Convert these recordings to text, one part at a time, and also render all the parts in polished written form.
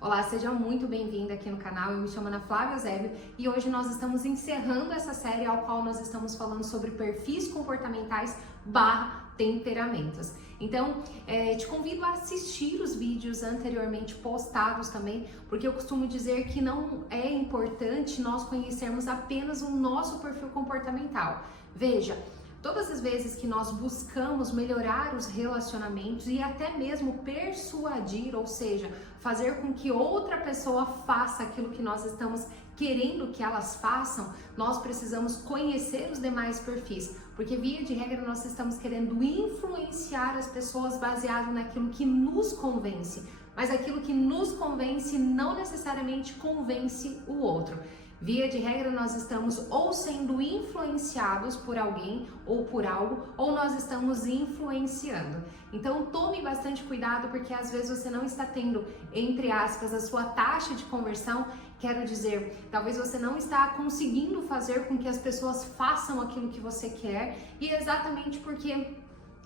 Olá, seja muito bem-vinda aqui no canal. Eu me chamo Ana Flávia Eusébio e hoje nós estamos encerrando essa série ao qual nós estamos falando sobre perfis comportamentais / temperamentos. Então, te convido a assistir os vídeos anteriormente postados também, porque eu costumo dizer que não é importante nós conhecermos apenas o nosso perfil comportamental. Veja, todas as vezes que nós buscamos melhorar os relacionamentos e até mesmo persuadir, ou seja, fazer com que outra pessoa faça aquilo que nós estamos querendo que elas façam, nós precisamos conhecer os demais perfis, porque via de regra nós estamos querendo influenciar as pessoas baseado naquilo que nos convence, mas aquilo que nos convence não necessariamente convence o outro. Via de regra, nós estamos ou sendo influenciados por alguém ou por algo, ou nós estamos influenciando. Então, tome bastante cuidado, porque às vezes você não está tendo, entre aspas, a sua taxa de conversão. Quero dizer, talvez você não está conseguindo fazer com que as pessoas façam aquilo que você quer, e é exatamente porque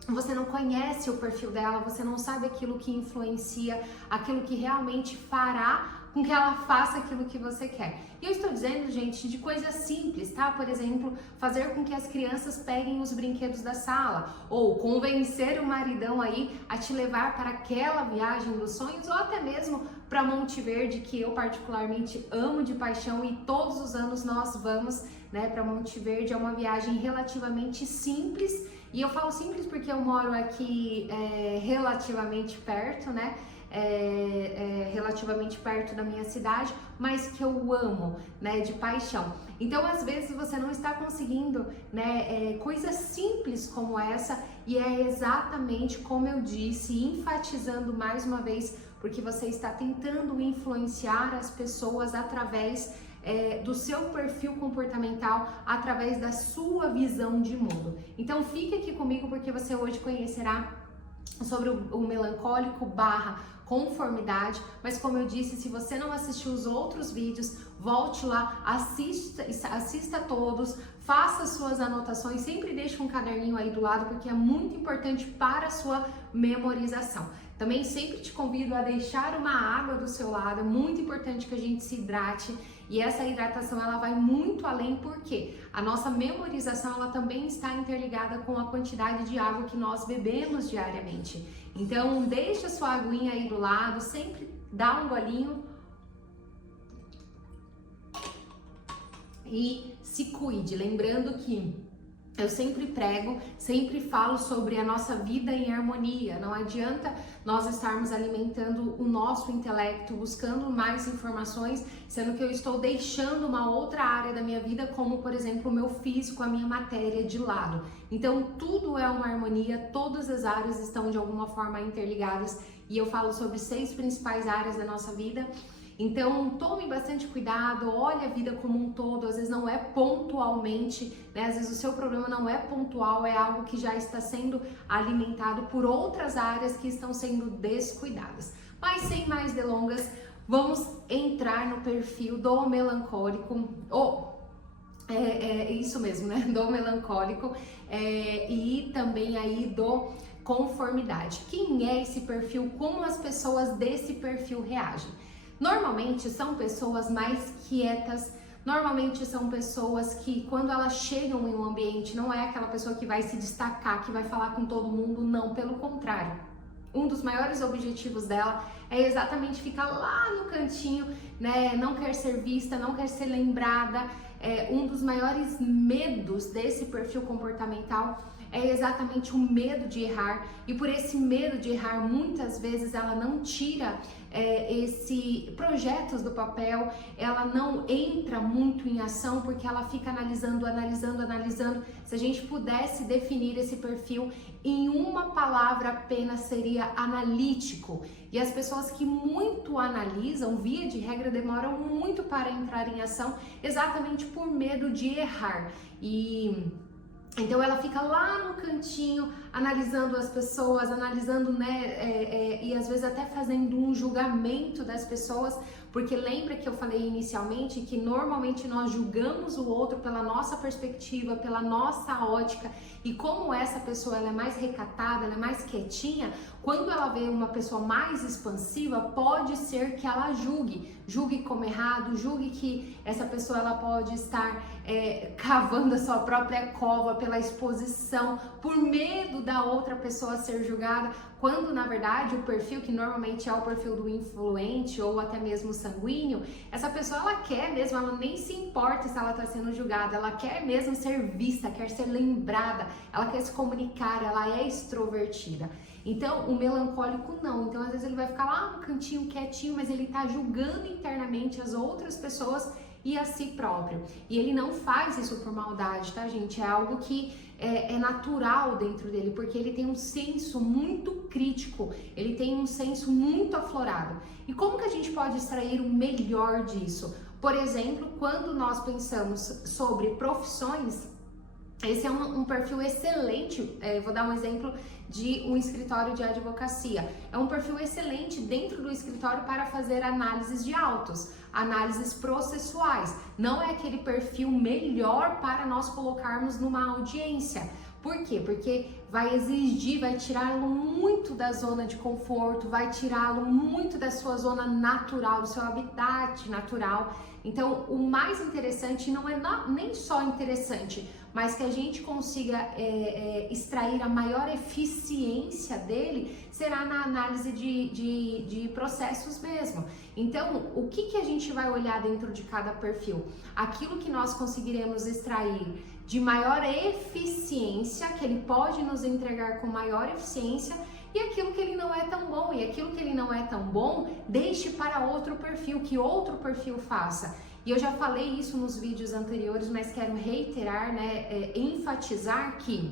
você não conhece o perfil dela, você não sabe aquilo que influencia, aquilo que realmente fará com que ela faça aquilo que você quer. E eu estou dizendo, gente, de coisas simples, tá? Por exemplo, fazer com que as crianças peguem os brinquedos da sala, ou convencer o maridão aí a te levar para aquela viagem dos sonhos, ou até mesmo para Monte Verde, que eu particularmente amo de paixão e todos os anos nós vamos, né, para Monte Verde. É uma viagem relativamente simples, e eu falo simples porque eu moro aqui relativamente perto, né? Relativamente perto da minha cidade, mas que eu amo, né, de paixão. Então, às vezes você não está conseguindo, né, coisas simples como essa, e é exatamente como eu disse, enfatizando mais uma vez, porque você está tentando influenciar as pessoas através do seu perfil comportamental, através da sua visão de mundo. Então, fique aqui comigo, porque você hoje conhecerá sobre o melancólico / conformidade, mas como eu disse, se você não assistiu os outros vídeos, volte lá, assista todos, faça suas anotações, sempre deixe um caderninho aí do lado, porque é muito importante para a sua memorização. Também sempre te convido a deixar uma água do seu lado, é muito importante que a gente se hidrate, e essa hidratação ela vai muito além, porque a nossa memorização ela também está interligada com a quantidade de água que nós bebemos diariamente. Então deixa a sua aguinha aí do lado, sempre dá um golinho e se cuide, lembrando que eu sempre prego, sempre falo sobre a nossa vida em harmonia. Não adianta nós estarmos alimentando o nosso intelecto, buscando mais informações, sendo que eu estou deixando uma outra área da minha vida, como por exemplo o meu físico, a minha matéria de lado. Então tudo é uma harmonia, todas as áreas estão de alguma forma interligadas, e eu falo sobre 6 principais áreas da nossa vida. Então, tome bastante cuidado, olhe a vida como um todo, às vezes não é pontualmente, né? Às vezes o seu problema não é pontual, é algo que já está sendo alimentado por outras áreas que estão sendo descuidadas. Mas sem mais delongas, vamos entrar no perfil do melancólico, isso mesmo, né? Do melancólico e também aí do conformidade. Quem é esse perfil? Como as pessoas desse perfil reagem? Normalmente são pessoas mais quietas, normalmente são pessoas que quando elas chegam em um ambiente não é aquela pessoa que vai se destacar, que vai falar com todo mundo, não, pelo contrário. Um dos maiores objetivos dela é exatamente ficar lá no cantinho, né? Não quer ser vista, não quer ser lembrada. Um dos maiores medos desse perfil comportamental é exatamente o medo de errar, e por esse medo de errar, muitas vezes ela não tira projetos do papel, ela não entra muito em ação, porque ela fica analisando. Se a gente pudesse definir esse perfil em uma palavra apenas, seria analítico. E as pessoas que muito analisam, via de regra, demoram muito para entrar em ação, exatamente por medo de errar. Então ela fica lá no cantinho, analisando as pessoas, analisando, né, e às vezes até fazendo um julgamento das pessoas, porque lembra que eu falei inicialmente que normalmente nós julgamos o outro pela nossa perspectiva, pela nossa ótica, e como essa pessoa ela é mais recatada, ela é mais quietinha, quando ela vê uma pessoa mais expansiva, pode ser que ela julgue como errado, julgue que essa pessoa ela pode estar cavando a sua própria cova pela exposição, por medo da outra pessoa ser julgada, quando na verdade o perfil, que normalmente é o perfil do influente ou até mesmo sanguíneo, essa pessoa ela quer mesmo, ela nem se importa se ela está sendo julgada, ela quer mesmo ser vista, quer ser lembrada, ela quer se comunicar, ela é extrovertida. Então, o melancólico não. Então, às vezes ele vai ficar lá no cantinho quietinho, mas ele tá julgando internamente as outras pessoas e a si próprio. E ele não faz isso por maldade, tá, gente? É algo que é natural dentro dele, porque ele tem um senso muito crítico, ele tem um senso muito aflorado. E como que a gente pode extrair o melhor disso? Por exemplo, quando nós pensamos sobre profissões, esse é um perfil excelente, vou dar um exemplo de um escritório de advocacia. É um perfil excelente dentro do escritório para fazer análises de autos, análises processuais. Não é aquele perfil melhor para nós colocarmos numa audiência. Por quê? Porque vai exigir, vai tirá-lo muito da zona de conforto, vai tirá-lo muito da sua zona natural, do seu habitat natural. Então, o mais interessante não é nem só interessante, mas que a gente consiga extrair a maior eficiência dele, será na análise de processos mesmo. Então, o que a gente vai olhar dentro de cada perfil? Aquilo que nós conseguiremos extrair de maior eficiência, que ele pode nos entregar com maior eficiência, e aquilo que ele não é tão bom, e aquilo que ele não é tão bom, deixe para outro perfil, que outro perfil faça. E eu já falei isso nos vídeos anteriores, mas quero reiterar, enfatizar que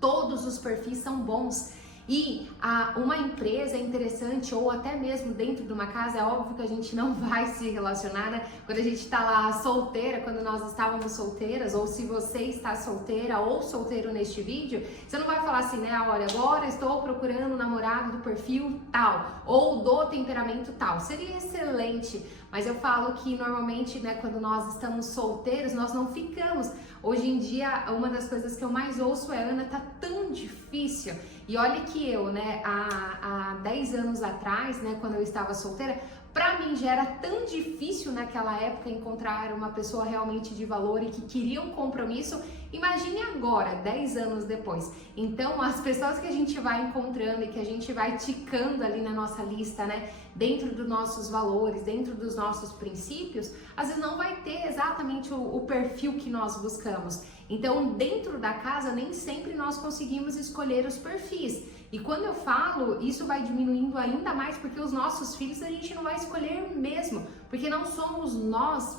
todos os perfis são bons. E uma empresa é interessante, ou até mesmo dentro de uma casa, é óbvio que a gente não vai se relacionar, né? Quando a gente tá lá solteira, quando nós estávamos solteiras, ou se você está solteira ou solteiro neste vídeo, você não vai falar assim, né? Olha, agora estou procurando um namorado do perfil tal, ou do temperamento tal. Seria excelente, mas eu falo que normalmente, né, quando nós estamos solteiros, nós não ficamos. Hoje em dia, uma das coisas que eu mais ouço é: Ana, tá tão difícil. E olha que eu, né, há 10 anos atrás, né, quando eu estava solteira, pra mim já era tão difícil naquela época encontrar uma pessoa realmente de valor e que queria um compromisso. Imagine agora, 10 anos depois. Então, as pessoas que a gente vai encontrando e que a gente vai ticando ali na nossa lista, né, dentro dos nossos valores, dentro dos nossos princípios, às vezes não vai ter exatamente o perfil que nós buscamos. Então, dentro da casa, nem sempre nós conseguimos escolher os perfis. E quando eu falo, isso vai diminuindo ainda mais, porque os nossos filhos a gente não vai escolher mesmo, porque não somos nós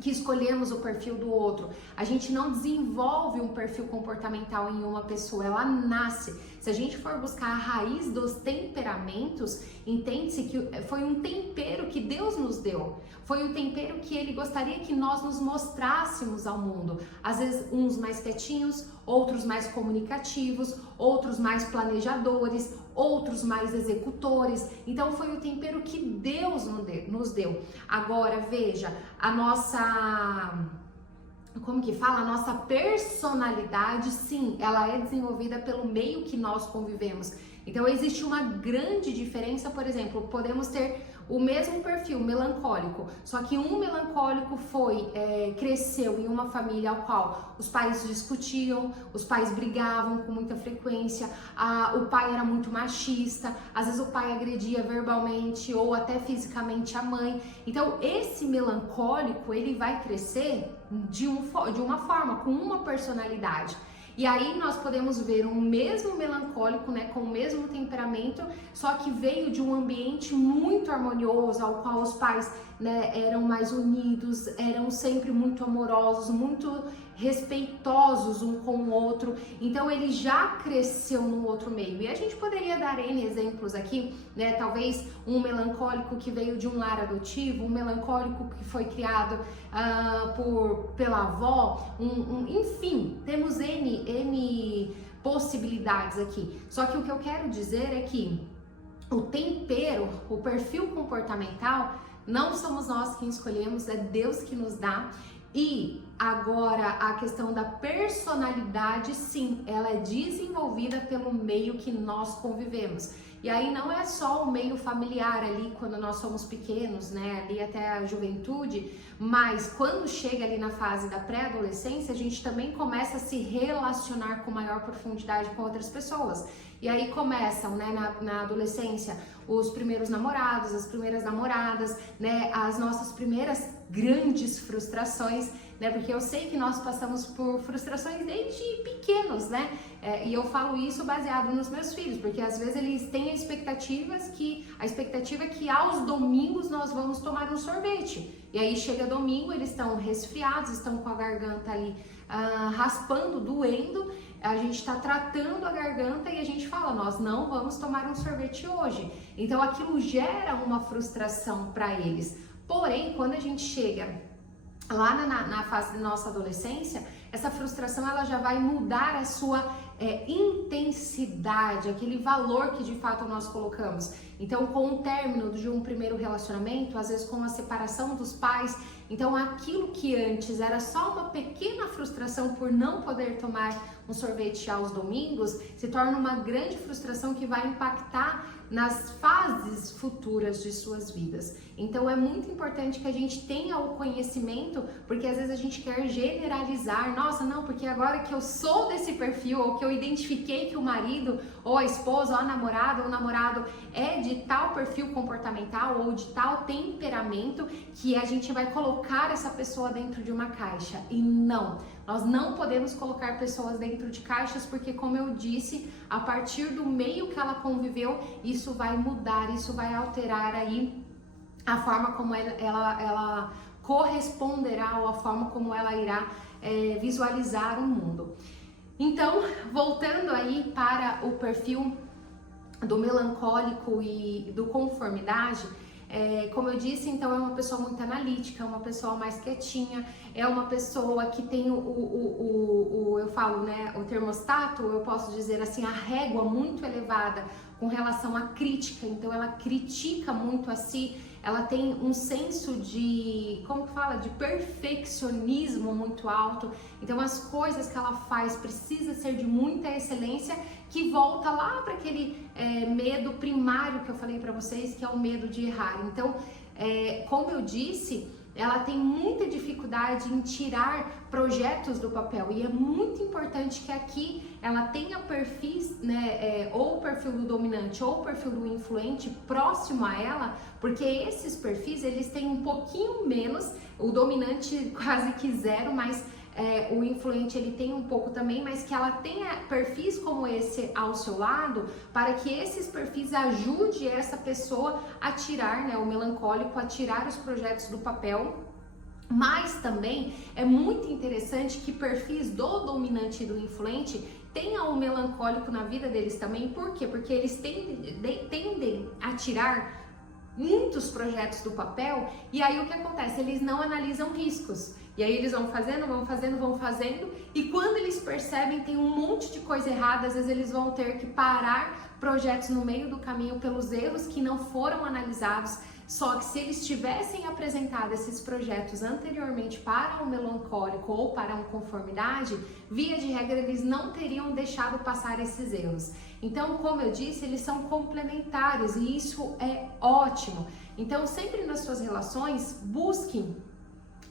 que escolhemos o perfil do outro. A gente não desenvolve um perfil comportamental em uma pessoa, ela nasce. Se a gente for buscar a raiz dos temperamentos, entende-se que foi um tempero que Deus nos deu. Foi um tempero que Ele gostaria que nós nos mostrássemos ao mundo. Às vezes uns mais quietinhos, outros mais comunicativos, outros mais planejadores, outros mais executores. Então foi o tempero que Deus nos deu. Agora veja, a nossa, como que fala? A nossa personalidade, sim, ela é desenvolvida pelo meio que nós convivemos. Então existe uma grande diferença, por exemplo, podemos ter o mesmo perfil melancólico, só que um melancólico cresceu em uma família ao qual os pais discutiam, os pais brigavam com muita frequência, o pai era muito machista, às vezes o pai agredia verbalmente ou até fisicamente a mãe. Então esse melancólico, ele vai crescer de uma forma, com uma personalidade. E aí nós podemos ver um mesmo melancólico, né, com o mesmo temperamento, só que veio de um ambiente muito harmonioso, ao qual os pais, né, eram mais unidos, eram sempre muito amorosos, muito respeitosos um com o outro. Então ele já cresceu num outro meio. E a gente poderia dar N exemplos aqui, né? Talvez um melancólico que veio de um lar adotivo, um melancólico que foi criado pela avó, enfim, temos N possibilidades aqui. Só que o que eu quero dizer é que o tempero, o perfil comportamental, não somos nós quem escolhemos, é Deus que nos dá. E agora a questão da personalidade, sim, ela é desenvolvida pelo meio que nós convivemos. E aí não é só o meio familiar ali quando nós somos pequenos, né, ali até a juventude, mas quando chega ali na fase da pré-adolescência, a gente também começa a se relacionar com maior profundidade com outras pessoas. E aí começam, né, na adolescência, os primeiros namorados, as primeiras namoradas, né, as nossas primeiras grandes frustrações, né, porque eu sei que nós passamos por frustrações desde pequenos, né, e eu falo isso baseado nos meus filhos, porque às vezes eles têm a expectativa é que aos domingos nós vamos tomar um sorvete, e aí chega domingo, eles estão resfriados, estão com a garganta ali raspando, doendo, a gente está tratando a garganta e a gente fala, nós não vamos tomar um sorvete hoje. Então aquilo gera uma frustração para eles. Porém, quando a gente chega lá na fase da nossa adolescência, essa frustração ela já vai mudar a sua intensidade, aquele valor que de fato nós colocamos. Então, com o término de um primeiro relacionamento, às vezes com a separação dos pais, então aquilo que antes era só uma pequena frustração por não poder tomar um sorvete aos domingos, se torna uma grande frustração que vai impactar nas fases futuras de suas vidas. Então é muito importante que a gente tenha o conhecimento, porque às vezes a gente quer generalizar, nossa, não, porque agora que eu sou desse perfil, ou que eu identifiquei que o marido, ou a esposa, ou a namorada, ou o namorado é de tal perfil comportamental, ou de tal temperamento, que a gente vai colocar essa pessoa dentro de uma caixa. E não, nós não podemos colocar pessoas dentro de caixas, porque como eu disse, a partir do meio que ela conviveu, isso vai mudar, isso vai alterar aí a forma como ela corresponderá, ou a forma como ela irá visualizar o mundo. Então, voltando aí para o perfil do melancólico e do conformidade, como eu disse, então é uma pessoa muito analítica, é uma pessoa mais quietinha, é uma pessoa que tem eu falo, né, o termostato, eu posso dizer assim, a régua muito elevada com relação à crítica, então ela critica muito a si, ela tem um senso de, como que fala, de perfeccionismo muito alto, então as coisas que ela faz precisa ser de muita excelência, que volta lá para aquele medo primário que eu falei para vocês, que é o medo de errar. Então, como eu disse, ela tem muita dificuldade em tirar projetos do papel, e é muito importante que aqui ela tenha perfis, né, ou o perfil do dominante ou o perfil do influente próximo a ela, porque esses perfis eles têm um pouquinho menos, o dominante quase que zero, mas o influente ele tem um pouco também, mas que ela tenha perfis como esse ao seu lado, para que esses perfis ajude essa pessoa a tirar, né, o melancólico, a tirar os projetos do papel. Mas também é muito interessante que perfis do dominante e do influente tenham o melancólico na vida deles também. Por quê? Porque eles tendem a tirar muitos projetos do papel, e aí o que acontece? Eles não analisam riscos. E aí eles vão fazendo, e quando eles percebem tem um monte de coisa errada, às vezes eles vão ter que parar projetos no meio do caminho pelos erros que não foram analisados. Só que se eles tivessem apresentado esses projetos anteriormente para um melancólico ou para uma conformidade, via de regra eles não teriam deixado passar esses erros. Então, como eu disse, eles são complementares e isso é ótimo. Então, sempre nas suas relações, busquem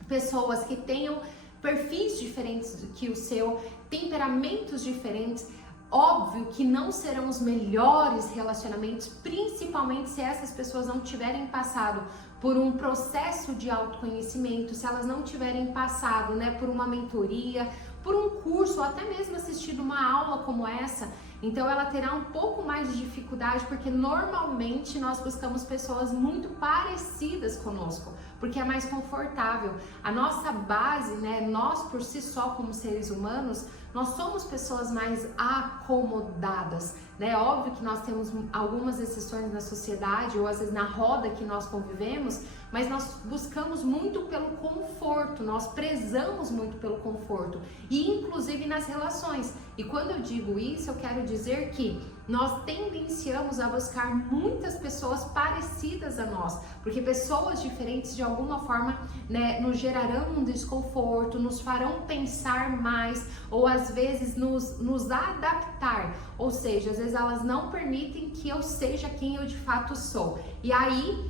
pessoas que tenham perfis diferentes do que o seu, temperamentos diferentes. Óbvio que não serão os melhores relacionamentos, principalmente se essas pessoas não tiverem passado por um processo de autoconhecimento, se elas não tiverem passado, né, por uma mentoria, por um curso, ou até mesmo assistido uma aula como essa. Então ela terá um pouco mais de dificuldade, porque normalmente nós buscamos pessoas muito parecidas conosco, porque é mais confortável. A nossa base, né, nós por si só como seres humanos, nós somos pessoas mais acomodadas, né? Óbvio que nós temos algumas exceções na sociedade, ou às vezes na roda que nós convivemos, mas nós buscamos muito pelo conforto, nós prezamos muito pelo conforto, e inclusive nas relações. E quando eu digo isso, eu quero dizer que nós tendenciamos a buscar muitas pessoas parecidas a nós, porque pessoas diferentes de alguma forma, né, nos gerarão um desconforto, nos farão pensar mais, ou às vezes nos adaptar, ou seja, às vezes elas não permitem que eu seja quem eu de fato sou. E aí,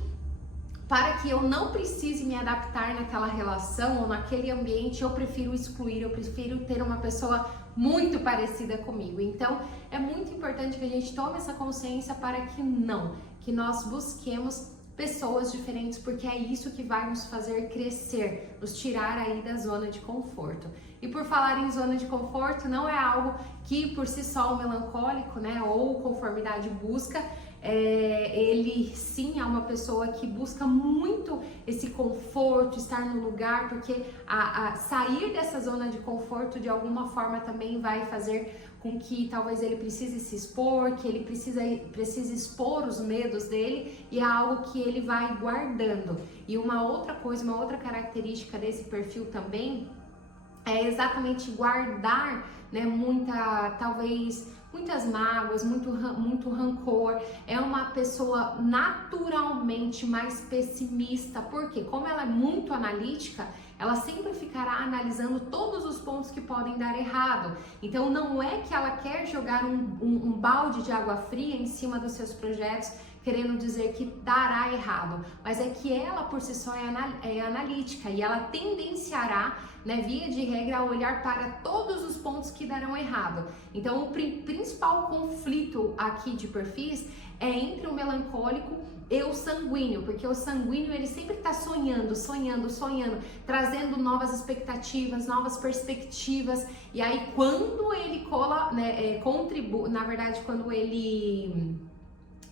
para que eu não precise me adaptar naquela relação ou naquele ambiente, eu prefiro excluir, eu prefiro ter uma pessoa muito parecida comigo. Então, é muito importante que a gente tome essa consciência para que nós busquemos pessoas diferentes, porque é isso que vai nos fazer crescer, nos tirar aí da zona de conforto. E por falar em zona de conforto, não é algo que por si só o melancólico, né, ou conformidade busca. Ele sim é uma pessoa que busca muito esse conforto, estar no lugar, porque sair dessa zona de conforto de alguma forma também vai fazer com que talvez ele precise se expor, que ele precise expor os medos dele, e é algo que ele vai guardando. E uma outra coisa, uma outra característica desse perfil também é exatamente guardar, né, muitas mágoas, muito rancor. É uma pessoa naturalmente mais pessimista, porque como ela é muito analítica, ela sempre ficará analisando todos os pontos que podem dar errado. Então não é que ela quer jogar um balde de água fria em cima dos seus projetos, querendo dizer que dará errado, mas é que ela por si só é analítica e ela tendenciará, né, via de regra, a olhar para todos os pontos que darão errado. Então o principal conflito aqui de perfis é entre o melancólico e o sanguíneo, porque o sanguíneo ele sempre está sonhando, trazendo novas expectativas, novas perspectivas, e aí quando ele contribui, na verdade quando ele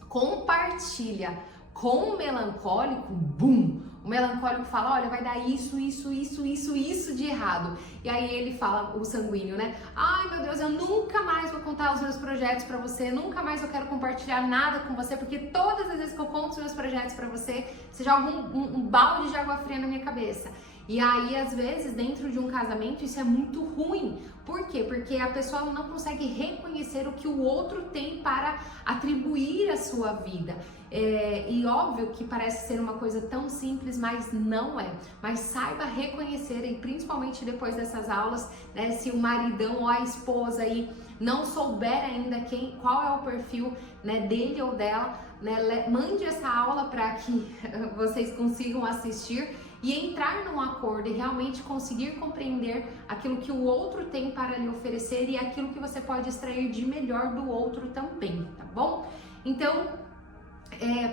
compartilha com o melancólico, bum! O melancólico fala, olha, vai dar isso de errado. E aí ele fala, o sanguíneo, né? Ai, meu Deus, eu nunca mais vou contar os meus projetos pra você, nunca mais eu quero compartilhar nada com você, porque todas as vezes que eu conto os meus projetos pra você, você joga um balde de água fria na minha cabeça. E aí, às vezes, dentro de um casamento, isso é muito ruim. Por quê? Porque a pessoa não consegue reconhecer o que o outro tem para atribuir à sua vida. E óbvio que parece ser uma coisa tão simples, mas não é. Mas saiba reconhecer, e principalmente depois dessas aulas, né, se o maridão ou a esposa aí não souber ainda qual é o perfil, né, dele ou dela, né, mande essa aula para que vocês consigam assistir e entrar num acordo e realmente conseguir compreender aquilo que o outro tem para lhe oferecer e aquilo que você pode extrair de melhor do outro também, tá bom? Então,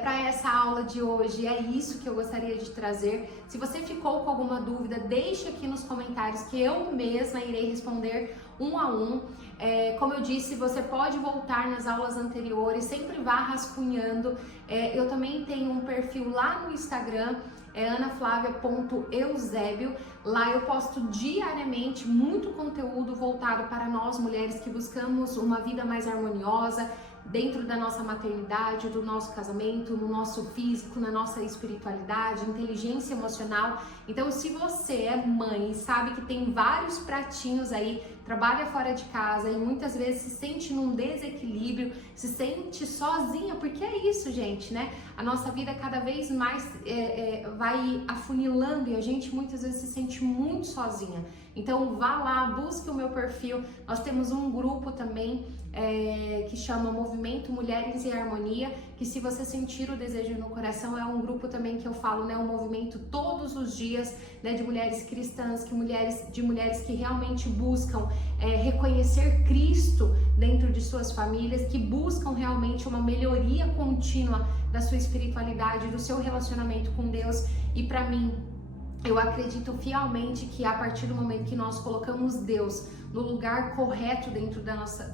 para essa aula de hoje é isso que eu gostaria de trazer. Se você ficou com alguma dúvida, deixe aqui nos comentários que eu mesma irei responder um a um. Como eu disse, você pode voltar nas aulas anteriores, sempre vá rascunhando. Eu também tenho um perfil lá no Instagram, anaflavia.eusébio. Lá eu posto diariamente muito conteúdo voltado para nós mulheres que buscamos uma vida mais harmoniosa dentro da nossa maternidade, do nosso casamento, no nosso físico, na nossa espiritualidade, inteligência emocional. Então, se você é mãe e sabe que tem vários pratinhos aí, trabalha fora de casa e muitas vezes se sente num desequilíbrio, se sente sozinha, porque é isso, gente, né? A nossa vida cada vez mais vai afunilando e a gente muitas vezes se sente muito sozinha. Então vá lá, busque o meu perfil. Nós temos um grupo também que chama Movimento Mulheres em Harmonia, que se você sentir o desejo no coração, é um grupo também que eu falo, né, um movimento todos os dias, né, de mulheres cristãs, de mulheres que realmente buscam reconhecer Cristo dentro de suas famílias, que buscam realmente uma melhoria contínua da sua espiritualidade, do seu relacionamento com Deus. E para mim, eu acredito fielmente que a partir do momento que nós colocamos Deus no lugar correto dentro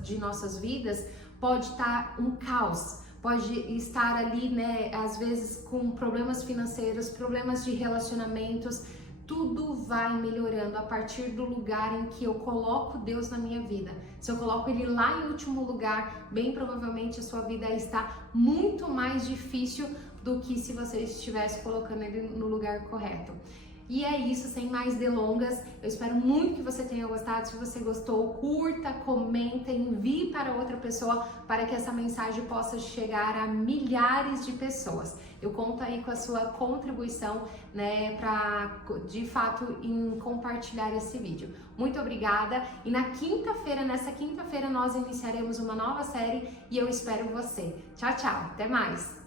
de nossas vidas, pode estar um caos, pode estar ali, né, às vezes com problemas financeiros, problemas de relacionamentos, tudo vai melhorando a partir do lugar em que eu coloco Deus na minha vida. Se eu coloco Ele lá em último lugar, bem provavelmente a sua vida está muito mais difícil do que se você estivesse colocando Ele no lugar correto. E é isso, sem mais delongas, eu espero muito que você tenha gostado. Se você gostou, curta, comenta, envie para outra pessoa para que essa mensagem possa chegar a milhares de pessoas. Eu conto aí com a sua contribuição, né, para de fato em compartilhar esse vídeo. Muito obrigada e nessa quinta-feira nós iniciaremos uma nova série e eu espero você. Tchau, tchau, até mais!